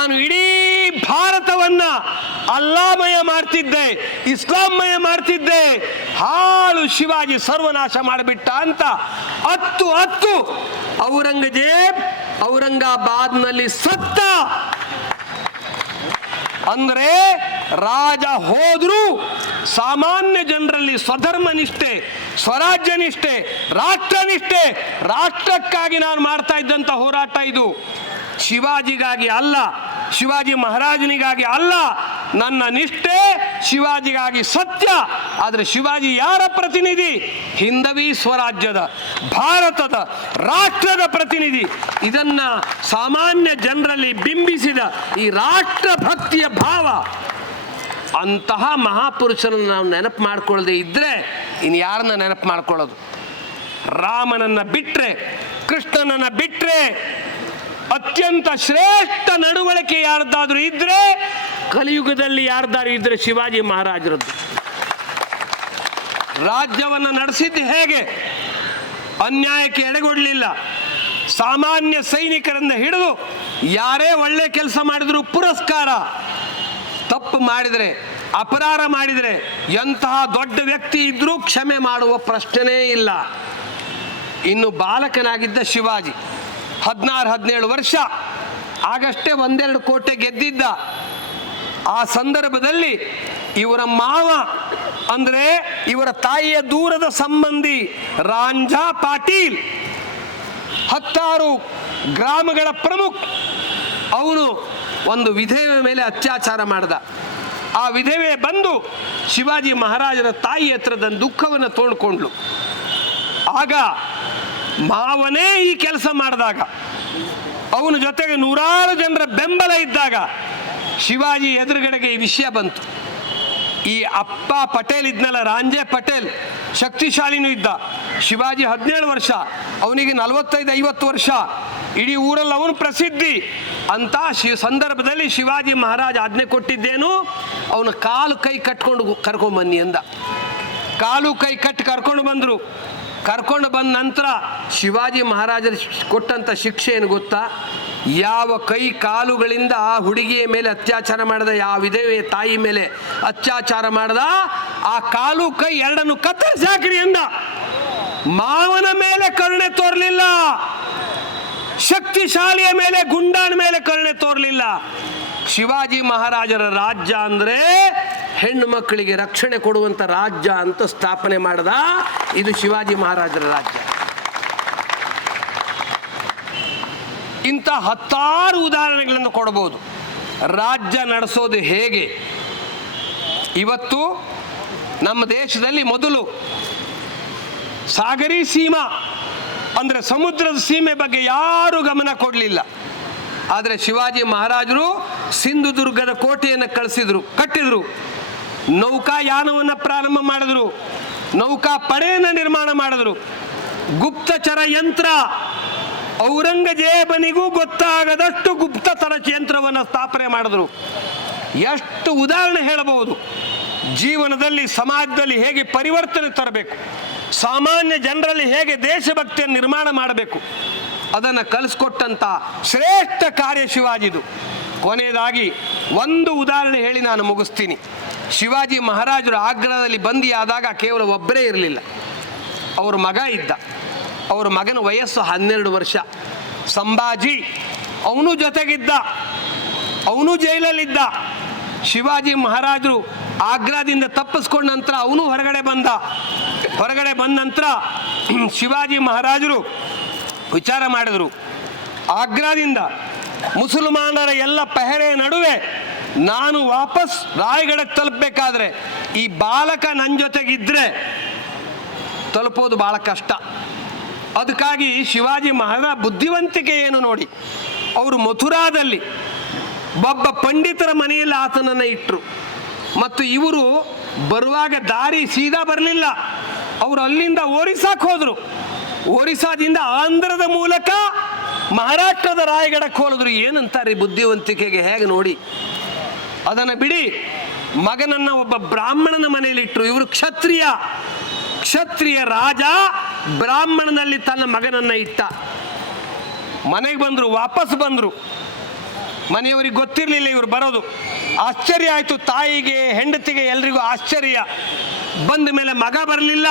ನಾನು ಇಡೀ ಭಾರತವನ್ನ ಅಲ್ಲಾಮಯ ಮಾಡ್ತಿದ್ದೆ, ಇಸ್ಲಾಂಮಯ ಮಾಡ್ತಿದ್ದೆ. ಹಾಳು ಶಿವಾಜಿ ಸರ್ವನಾಶ ಮಾಡಿಬಿಟ್ಟ ಅಂತ ಹತ್ತು ಹತ್ತು ಔರಂಗಜೇಬ್ ಔರಂಗಾಬಾದ್ನಲ್ಲಿ ಸತ್ತ. ಅಂದ್ರೆ ರಾಜ ಹೋದ್ರು ಸಾಮಾನ್ಯ ಜನರಲ್ಲಿ ಸ್ವಧರ್ಮ ನಿಷ್ಠೆ, ಸ್ವರಾಜ್ಯ ನಿಷ್ಠೆ, ರಾಷ್ಟ್ರ ನಿಷ್ಠೆ, ರಾಷ್ಟ್ರಕ್ಕಾಗಿ ನಾನು ಮಾಡ್ತಾ ಇದ್ದಂತ ಹೋರಾಟ ಇದು. ಶಿವಾಜಿಗಾಗಿ ಅಲ್ಲ ಶಿವಾಜಿ ಮಹಾರಾಜನಿಗಾಗಿ ಅಲ್ಲ, ನನ್ನ ನಿಷ್ಠೆ ಶಿವಾಜಿಗಾಗಿ ಸತ್ಯ. ಆದರೆ ಶಿವಾಜಿ ಯಾರ ಪ್ರತಿನಿಧಿ? ಹಿಂದವಿ ಸ್ವರಾಜ್ಯದ, ಭಾರತದ, ರಾಷ್ಟ್ರದ ಪ್ರತಿನಿಧಿ. ಇದನ್ನ ಸಾಮಾನ್ಯ ಜನರಲ್ಲಿ ಬಿಂಬಿಸಿದ ಈ ರಾಷ್ಟ್ರ ಭಕ್ತಿಯ ಭಾವ. ಅಂತಹ ಮಹಾಪುರುಷರನ್ನು ನಾವು ನೆನಪು ಮಾಡ್ಕೊಳ್ಳದೆ ಇದ್ರೆ ಇನ್ನು ಯಾರನ್ನ ನೆನಪು ಮಾಡ್ಕೊಳ್ಳೋದು? ರಾಮನನ್ನ ಬಿಟ್ರೆ, ಕೃಷ್ಣನನ್ನ ಬಿಟ್ರೆ ಅತ್ಯಂತ ಶ್ರೇಷ್ಠ ನಡವಳಿಕೆ ಯಾರ್ದಾದ್ರೂ ಇದ್ರೆ, ಕಲಿಯುಗದಲ್ಲಿ ಯಾರ್ದಾರು ಇದ್ರೆ ಶಿವಾಜಿ ಮಹಾರಾಜರದ್ದು. ರಾಜ್ಯವನ್ನು ನಡೆಸಿದ್ದು ಹೇಗೆ? ಅನ್ಯಾಯಕ್ಕೆ ಎಡೆಗೊಡ್ಲಿಲ್ಲ. ಸಾಮಾನ್ಯ ಸೈನಿಕರನ್ನ ಹಿಡಿದು ಯಾರೇ ಒಳ್ಳೆ ಕೆಲಸ ಮಾಡಿದ್ರು ಪುರಸ್ಕಾರ. ತಪ್ಪು ಮಾಡಿದರೆ, ಅಪರಾಧ ಮಾಡಿದರೆ ಎಂತಹ ದೊಡ್ಡ ವ್ಯಕ್ತಿ ಇದ್ರೂ ಕ್ಷಮೆ ಮಾಡುವ ಪ್ರಶ್ನೆನೇ ಇಲ್ಲ. ಇನ್ನು ಬಾಲಕನಾಗಿದ್ದ ಶಿವಾಜಿ. ಹದಿನಾರು, ಹದಿನೇಳು ವರ್ಷ. ಆಗಷ್ಟೇ ಒಂದೆರಡು ಕೋಟೆ ಗೆದ್ದಿದ್ದ. ಆ ಸಂದರ್ಭದಲ್ಲಿ ಇವರ ಮಾವ, ಅಂದ್ರೆ ಇವರ ತಾಯಿಯ ದೂರದ ಸಂಬಂಧಿ ರಾಂಝಾ ಪಾಟೀಲ್, ಹತ್ತಾರು ಗ್ರಾಮಗಳ ಪ್ರಮುಖ, ಅವನು ಒಂದು ವಿಧವೆ ಮೇಲೆ ಅತ್ಯಾಚಾರ ಮಾಡಿದ. ಆ ವಿಧವೆ ಬಂದು ಶಿವಾಜಿ ಮಹಾರಾಜರ ತಾಯಿ ಹತ್ರದ ದುಃಖವನ್ನು ತೋಡ್ಕೊಂಡ್ಲು ಆಗ ಮಾವನೇ ಈ ಕೆಲಸ ಮಾಡಿದಾಗ, ಅವನ ಜೊತೆಗೆ ನೂರಾರು ಜನರ ಬೆಂಬಲ ಇದ್ದಾಗ ಶಿವಾಜಿ ಎದುರುಗಡೆಗೆ ಈ ವಿಷಯ ಬಂತು. ಈ ಅಪ್ಪ ಪಟೇಲ್ ಇದ್ನಲ್ಲ, ರಾಂಜೆ ಪಟೇಲ್, ಶಕ್ತಿಶಾಲಿನೂ ಇದ್ದ. ಶಿವಾಜಿ ಹದಿನೇಳು ವರ್ಷ, ಅವನಿಗೆ ನಲವತ್ತೈದು, ಐವತ್ತು ವರ್ಷ. ಇಡೀ ಊರಲ್ಲಿ ಅವನು ಪ್ರಸಿದ್ಧಿ. ಅಂತ ಶಿ, ಸಂದರ್ಭದಲ್ಲಿ ಶಿವಾಜಿ ಮಹಾರಾಜ ಆಜ್ಞೆ ಕೊಟ್ಟಿದ್ದೇನು? ಅವನ ಕಾಲು ಕೈ ಕಟ್ಕೊಂಡು ಕರ್ಕೊಂಬನ್ನಿ ಅಂದ. ಕಾಲು ಕೈ ಕಟ್ಟಿ ಕರ್ಕೊಂಡು ಬಂದರು. ಕರ್ಕೊಂಡು ಬಂದ ನಂತರ ಶಿವಾಜಿ ಮಹಾರಾಜರು ಕೊಟ್ಟಂಥ ಶಿಕ್ಷೆ ಏನು ಗೊತ್ತಾ? ಯಾವ ಕೈ ಕಾಲುಗಳಿಂದ ಆ ಹುಡುಗಿಯ ಮೇಲೆ ಅತ್ಯಾಚಾರ ಮಾಡದ, ಯಾವ ವಿಧವೆ ತಾಯಿ ಮೇಲೆ ಅತ್ಯಾಚಾರ ಮಾಡದ, ಆ ಕಾಲು ಕೈ ಎರಡನ್ನು ಕತ್ತರಿಸಿ ಹಾಕ್ರಿ ಎಂದ ಮಾವನ ಮೇಲೆ ಕರುಣೆ ತೋರಲಿಲ್ಲ, ಶಕ್ತಿಶಾಲಿಯ ಮೇಲೆ ಗುಂಡಾನ ಮೇಲೆ ಕರುಣೆ ತೋರಲಿಲ್ಲ. ಶಿವಾಜಿ ಮಹಾರಾಜರ ರಾಜ್ಯ ಅಂದ್ರೆ ಹೆಣ್ಣು ಮಕ್ಕಳಿಗೆ ರಕ್ಷಣೆ ಕೊಡುವಂಥ ರಾಜ್ಯ ಅಂತ ಸ್ಥಾಪನೆ ಮಾಡಿದ ಇದು ಶಿವಾಜಿ ಮಹಾರಾಜರ ರಾಜ್ಯ. ಇಂಥ ಹತ್ತಾರು ಉದಾಹರಣೆಗಳನ್ನು ಕೊಡಬಹುದು ರಾಜ್ಯ ನಡೆಸೋದು ಹೇಗೆ? ಇವತ್ತು ನಮ್ಮ ದೇಶದಲ್ಲಿ ಮೊದಲು ಸಾಗರಿ ಸೀಮಾ ಅಂದ್ರೆ ಸಮುದ್ರದ ಸೀಮೆ ಬಗ್ಗೆ ಯಾರು ಗಮನ ಕೊಡಲಿಲ್ಲ. ಆದರೆ ಶಿವಾಜಿ ಮಹಾರಾಜರು ಸಿಂಧುದುರ್ಗದ ಕೋಟೆಯನ್ನು ಕಳಿಸಿದರು, ಕಟ್ಟಿದ್ರು. ನೌಕಾಯಾನವನ್ನು ಪ್ರಾರಂಭ ಮಾಡಿದ್ರು. ನೌಕಾ ಪಡೆಯನ್ನು ನಿರ್ಮಾಣ ಮಾಡಿದ್ರು. ಗುಪ್ತಚರ ಯಂತ್ರ ಔರಂಗಜೇಬನಿಗೂ ಗೊತ್ತಾಗದಷ್ಟು ಗುಪ್ತಚರ ಯಂತ್ರವನ್ನು ಸ್ಥಾಪನೆ ಮಾಡಿದ್ರು. ಎಷ್ಟು ಉದಾಹರಣೆ ಹೇಳಬಹುದು. ಜೀವನದಲ್ಲಿ, ಸಮಾಜದಲ್ಲಿ ಹೇಗೆ ಪರಿವರ್ತನೆ ತರಬೇಕು. ಸಾಮಾನ್ಯ ಜನರಲ್ಲಿ ಹೇಗೆ ದೇಶಭಕ್ತಿಯನ್ನು ನಿರ್ಮಾಣ ಮಾಡಬೇಕು. ಅದನ್ನು ಕಲಿಸ್ಕೊಟ್ಟಂತ ಶ್ರೇಷ್ಠ ಕಾರ್ಯ ಶಿವಾಜಿದು. ಕೊನೆಯದಾಗಿ ಒಂದು ಉದಾಹರಣೆ ಹೇಳಿ ನಾನು ಮುಗಿಸ್ತೀನಿ. ಶಿವಾಜಿ ಮಹಾರಾಜರು ಆಗ್ರಾದಲ್ಲಿ ಆದಾಗ ಕೇವಲ ಒಬ್ಬರೇ ಇರಲಿಲ್ಲ. ಅವರ ಮಗ ಇದ್ದ. ಅವರ ಮಗನ ವಯಸ್ಸು ಹನ್ನೆರಡು ವರ್ಷ. ಸಂಭಾಜಿ ಅವನು ಜೊತೆಗಿದ್ದ. ಅವನು ಜೈಲಲ್ಲಿದ್ದ. ಶಿವಾಜಿ ಮಹಾರಾಜರು ಆಗ್ರಾದಿಂದ ತಪ್ಪಿಸ್ಕೊಂಡ ನಂತರ ಅವನು ಹೊರಗಡೆ ಬಂದ. ಹೊರಗಡೆ ಬಂದ ನಂತರ ಶಿವಾಜಿ ಮಹಾರಾಜರು ವಿಚಾರ ಮಾಡಿದರು. ಆಗ್ರಾದಿಂದ ಮುಸಲ್ಮಾನರ ಎಲ್ಲ ಪೆಹರೆಯ ನಡುವೆ ನಾನು ವಾಪಸ್ ರಾಯಗಡಕ್ಕೆ ತಲುಪಬೇಕಾದ್ರೆ ಈ ಬಾಲಕ ನನ್ನ ಜೊತೆಗಿದ್ರೆ ತಲುಪೋದು ಬಹಳ ಕಷ್ಟ. ಅದಕ್ಕಾಗಿ ಶಿವಾಜಿ ಮಹಾರಾಜ ಬುದ್ಧಿವಂತಿಕೆ ಏನು ನೋಡಿ, ಅವರು ಮಥುರಾದಲ್ಲಿ ಒಬ್ಬ ಪಂಡಿತರ ಮನೆಯಲ್ಲಿ ಆತನನ್ನು ಇಟ್ಟರು ಮತ್ತು ಇವರು ಬರುವಾಗ ದಾರಿ ಸೀದಾ ಬರಲಿಲ್ಲ. ಅವರು ಅಲ್ಲಿಂದ ಒರಿಸ್ಸಾಕ್ ಹೋದರು. ಒರಿಸ್ಸಾದಿಂದ ಆಂಧ್ರದ ಮೂಲಕ ಮಹಾರಾಷ್ಟ್ರದ ರಾಯಗಡಕ್ಕೆ ಹೋಲಿದ್ರು. ಏನಂತಾರೆ ಬುದ್ಧಿವಂತಿಕೆಗೆ ಹೇಗೆ ನೋಡಿ? ಅದನ್ನು ಬಿಡಿ. ಮಗನನ್ನ ಒಬ್ಬ ಬ್ರಾಹ್ಮಣನ ಮನೆಯಲ್ಲಿ ಇಟ್ಟರು ಇವರು ಕ್ಷತ್ರಿಯ. ಕ್ಷತ್ರಿಯ ರಾಜ ಬ್ರಾಹ್ಮಣನಲ್ಲಿ ತನ್ನ ಮಗನನ್ನ ಇಟ್ಟ. ಮನೆಗೆ ಬಂದರು, ವಾಪಸ್ ಬಂದರು. ಮನೆಯವರಿಗೆ ಗೊತ್ತಿರಲಿಲ್ಲ ಇವರು ಬರೋದು. ಆಶ್ಚರ್ಯ ಆಯಿತು. ತಾಯಿಗೆ, ಹೆಂಡತಿಗೆ ಎಲ್ರಿಗೂ ಆಶ್ಚರ್ಯ. ಬಂದ ಮೇಲೆ ಮಗ ಬರಲಿಲ್ಲ.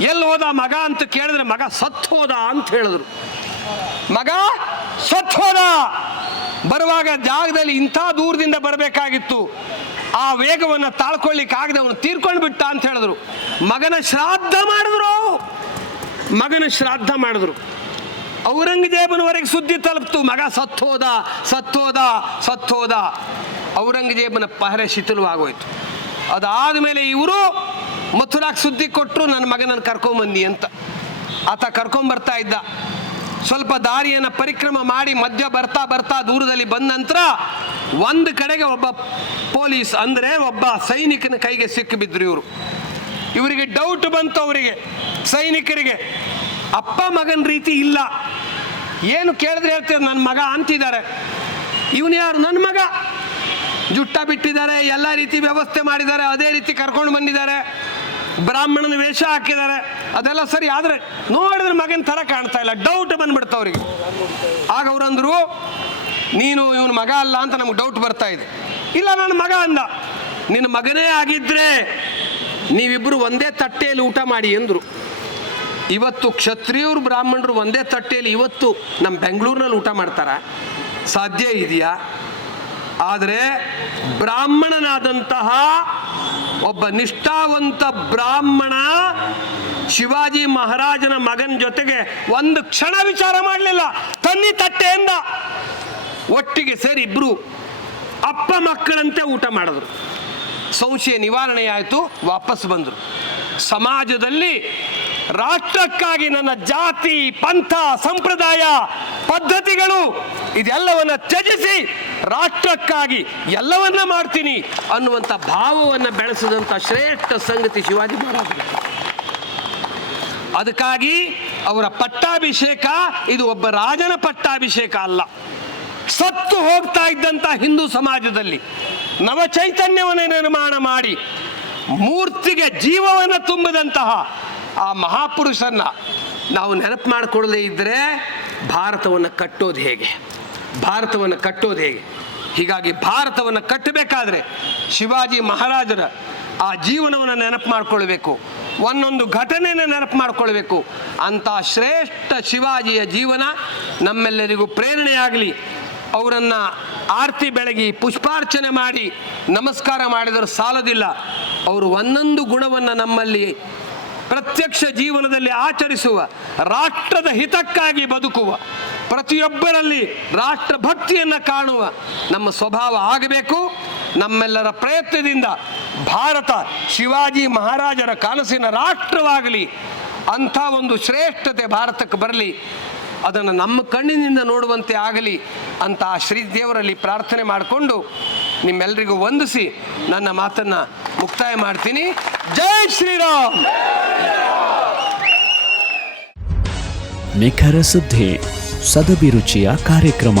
ಎಲ್ಲಿ ಹೋದ ಮಗ ಅಂತ ಕೇಳಿದ್ರೆ ಮಗ ಸತ್ತು ಹೋದ ಅಂತ ಹೇಳಿದ್ರು. ಮಗ ಸತ್ ಹೋದ. ಬರುವಾಗ ಜಾಗದಲ್ಲಿ ಇಂಥ ದೂರದಿಂದ ಬರಬೇಕಾಗಿತ್ತು. ಆ ವೇಗವನ್ನು ತಾಳ್ಕೊಳ್ಳಿಕ್ಕೆ ಆಗದೆ ಅವನು ತೀರ್ಕೊಂಡು ಬಿಟ್ಟ ಅಂತ ಹೇಳಿದ್ರು. ಮಗನ ಶ್ರಾದ್ದ ಮಾಡಿದ್ರು ಮಗನ ಶ್ರಾದ್ದ ಮಾಡಿದ್ರು. ಔರಂಗಜೇಬನವರೆಗೆ ಸುದ್ದಿ ತಲುಪ್ತು. ಮಗ ಸತ್ತೋದ ಸತ್ತೋದ ಸತ್ತೋದ. ಔರಂಗಜೇಬನ ಪಹರೆ ಶಿಥಿಲವಾಗೋಯ್ತು. ಅದಾದ ಮೇಲೆ ಇವರು ಮಥುರಾಕ್ ಸುದ್ದಿ ಕೊಟ್ಟರು ನನ್ನ ಮಗನನ್ನು ಕರ್ಕೊಂಬಂದಿ ಅಂತ. ಆತ ಕರ್ಕೊಂಬರ್ತಾ ಇದ್ದ. ಸ್ವಲ್ಪ ದಾರಿಯನ್ನು ಪರಿಕ್ರಮ ಮಾಡಿ ಮಧ್ಯ ಬರ್ತಾ ಬರ್ತಾ ದೂರದಲ್ಲಿ ಬಂದ ನಂತರ ಒಂದು ಕಡೆಗೆ ಒಬ್ಬ ಪೊಲೀಸ್ ಅಂದರೆ ಒಬ್ಬ ಸೈನಿಕನ ಕೈಗೆ ಸಿಕ್ಕಿಬಿದ್ರು ಇವರು. ಇವರಿಗೆ ಡೌಟ್ ಬಂತು ಅವರಿಗೆ, ಸೈನಿಕರಿಗೆ. ಅಪ್ಪ ಮಗನ ರೀತಿ ಇಲ್ಲ. ಏನು ಕೇಳಿದ್ರೆ ಹೇಳ್ತಾರೆ ನನ್ನ ಮಗ ಅಂತಿದ್ದಾರೆ. ಇವನು ಯಾರು? ನನ್ನ ಮಗ. ಜುಟ್ಟ ಬಿಟ್ಟಿದ್ದಾರೆ, ಎಲ್ಲ ರೀತಿ ವ್ಯವಸ್ಥೆ ಮಾಡಿದ್ದಾರೆ, ಅದೇ ರೀತಿ ಕರ್ಕೊಂಡು ಬಂದಿದ್ದಾರೆ. ಬ್ರಾಹ್ಮಣನ ವೇಷ ಹಾಕಿದ್ದಾರೆ. ಅದೆಲ್ಲ ಸರಿ ಆದರೆ ನೋಡಿದ್ರೆ ಮಗನ ಥರ ಕಾಣ್ತಾ ಇಲ್ಲ. ಡೌಟ್ ಬಂದ್ಬಿಡ್ತ ಅವರಿಗೆ. ಆಗ ಅವರಂದ್ರು ನೀನು ಇವನ ಮಗ ಅಲ್ಲ ಅಂತ ನಮ್ಗೆ ಡೌಟ್ ಬರ್ತಾ ಇದೆ. ಇಲ್ಲ ನನ್ನ ಮಗ ಅಂದ. ನಿನ್ನ ಮಗನೇ ಆಗಿದ್ರೆ ನೀವಿಬ್ಬರು ಒಂದೇ ತಟ್ಟೆಯಲ್ಲಿ ಊಟ ಮಾಡಿ ಎಂದರು ಇವತ್ತು ಕ್ಷತ್ರಿಯರು, ಬ್ರಾಹ್ಮಣರು ಒಂದೇ ತಟ್ಟೆಯಲ್ಲಿ ಇವತ್ತು ನಮ್ಮ ಬೆಂಗಳೂರಿನಲ್ಲಿ ಊಟ ಮಾಡ್ತಾರ? ಸಾಧ್ಯ ಇದೆಯಾ? ಆದರೆ ಬ್ರಾಹ್ಮಣನಾದಂತಹ ಒಬ್ಬ ನಿಷ್ಠಾವಂತ ಬ್ರಾಹ್ಮಣ ಶಿವಾಜಿ ಮಹಾರಾಜನ ಮಗನ ಜೊತೆಗೆ ಒಂದು ಕ್ಷಣ ವಿಚಾರ ಮಾಡಲಿಲ್ಲ. ತನ್ನಿ ತಟ್ಟೆಯಿಂದ ಒಟ್ಟಿಗೆ ಸೇರಿ ಇಬ್ರು ಅಪ್ಪ ಮಕ್ಕಳಂತೆ ಊಟ ಮಾಡಿದ್ರು. ಸಂಶಯ ನಿವಾರಣೆ ಆಯಿತು ವಾಪಸ್ ಬಂದರು. ಸಮಾಜದಲ್ಲಿ ರಾಷ್ಟ್ರಕ್ಕಾಗಿ ನನ್ನ ಜಾತಿ, ಪಂಥ, ಸಂಪ್ರದಾಯ, ಪದ್ಧತಿಗಳು ಇದೆಲ್ಲವನ್ನ ತ್ಯಜಿಸಿ ರಾಷ್ಟ್ರಕ್ಕಾಗಿ ಎಲ್ಲವನ್ನ ಮಾಡ್ತೀನಿ ಅನ್ನುವಂಥ ಭಾವವನ್ನು ಬೆಳೆಸಿದಂಥ ಶ್ರೇಷ್ಠ ಸಂಗತಿ ಶಿವಾಜಿ ಮಹಾರಾಜರು ಅದಕ್ಕಾಗಿ ಅವರ ಪಟ್ಟಾಭಿಷೇಕ ಇದು ಒಬ್ಬ ರಾಜನ ಪಟ್ಟಾಭಿಷೇಕ ಅಲ್ಲ. ಸತ್ತು ಹೋಗ್ತಾ ಇದ್ದಂಥ ಹಿಂದೂ ಸಮಾಜದಲ್ಲಿ ನವ ಚೈತನ್ಯವನ್ನು ನಿರ್ಮಾಣ ಮಾಡಿ ಮೂರ್ತಿಗೆ ಜೀವವನ್ನು ತುಂಬಿದಂತಹ ಆ ಮಹಾಪುರುಷನ್ನ ನಾವು ನೆನಪು ಮಾಡಿಕೊಳ್ಳದೆ ಇದ್ದರೆ ಭಾರತವನ್ನು ಕಟ್ಟೋದು ಹೇಗೆ? ಭಾರತವನ್ನು ಕಟ್ಟೋದು ಹೇಗೆ? ಹೀಗಾಗಿ ಭಾರತವನ್ನು ಕಟ್ಟಬೇಕಾದ್ರೆ ಶಿವಾಜಿ ಮಹಾರಾಜರ ಆ ಜೀವನವನ್ನು ನೆನಪು ಮಾಡ್ಕೊಳ್ಬೇಕು. ಒಂದೊಂದು ಘಟನೆಯನ್ನು ನೆನಪು ಮಾಡಿಕೊಳ್ಬೇಕು. ಅಂತ ಶ್ರೇಷ್ಠ ಶಿವಾಜಿಯ ಜೀವನ ನಮ್ಮೆಲ್ಲರಿಗೂ ಪ್ರೇರಣೆಯಾಗಲಿ. ಅವರನ್ನು ಆರತಿ ಬೆಳಗಿ ಪುಷ್ಪಾರ್ಚನೆ ಮಾಡಿ ನಮಸ್ಕಾರ ಮಾಡಿದರೂ ಸಾಲದಿಲ್ಲ. ಅವರು ಒಂದೊಂದು ಗುಣವನ್ನು ನಮ್ಮಲ್ಲಿ ಪ್ರತ್ಯಕ್ಷ ಜೀವನದಲ್ಲಿ ಆಚರಿಸುವ, ರಾಷ್ಟ್ರದ ಹಿತಕ್ಕಾಗಿ ಬದುಕುವ, ಪ್ರತಿಯೊಬ್ಬರಲ್ಲಿ ರಾಷ್ಟ್ರ ಭಕ್ತಿಯನ್ನು ಕಾಣುವ ನಮ್ಮ ಸ್ವಭಾವ ಆಗಬೇಕು. ನಮ್ಮೆಲ್ಲರ ಪ್ರಯತ್ನದಿಂದ ಭಾರತ ಶಿವಾಜಿ ಮಹಾರಾಜರ ಕನಸಿನ ರಾಷ್ಟ್ರವಾಗಲಿ, ಅಂಥ ಒಂದು ಶ್ರೇಷ್ಠತೆ ಭಾರತಕ್ಕೆ ಬರಲಿ, ಅದನ್ನು ನಮ್ಮ ಕಣ್ಣಿನಿಂದ ನೋಡುವಂತೆ ಆಗಲಿ ಅಂತ ಆ ಶ್ರೀದೇವರಲ್ಲಿ ಪ್ರಾರ್ಥನೆ ಮಾಡಿಕೊಂಡು ನಿಮ್ಮೆಲ್ಲರಿಗೂ ವಂದಿಸಿ ನನ್ನ ಮಾತನ್ನು ಮುಕ್ತಾಯ ಮಾಡ್ತೀನಿ. ಜೈ ಶ್ರೀರಾಮ್! ನಿಖರ ಸುದ್ದಿ, ಸದಭಿರುಚಿಯ ಕಾರ್ಯಕ್ರಮ.